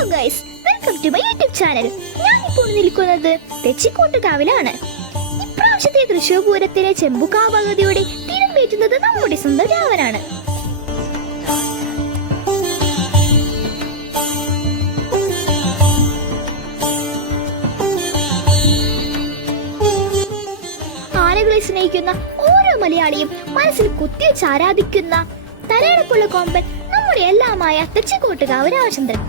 Hello guys, welcome to my YouTube channel. ഞാനിപ്പോൾ നിൽക്കുന്നത് തെച്ചിക്കോട്ടുകാവിലാണ്. ഇപ്രാവശ്യത്തെ തൃശ്ശൂർ പൂരത്തിലെ ചെമ്പുകാവകതയുടെ തിരമ്പേറ്റുന്നത് നമ്മുടെ സ്വന്തം രാവനാണ്. ആനകളെ സ്നേഹിക്കുന്ന ഓരോ മലയാളിയും മനസ്സിൽ കുത്തിവെച്ച് ആരാധിക്കുന്ന തലയെടുപ്പുള്ള കൊമ്പൻ നമ്മുടെ എല്ലാമായ തെച്ചിക്കോട്ടുകാവ് രാമചന്ദ്രൻ.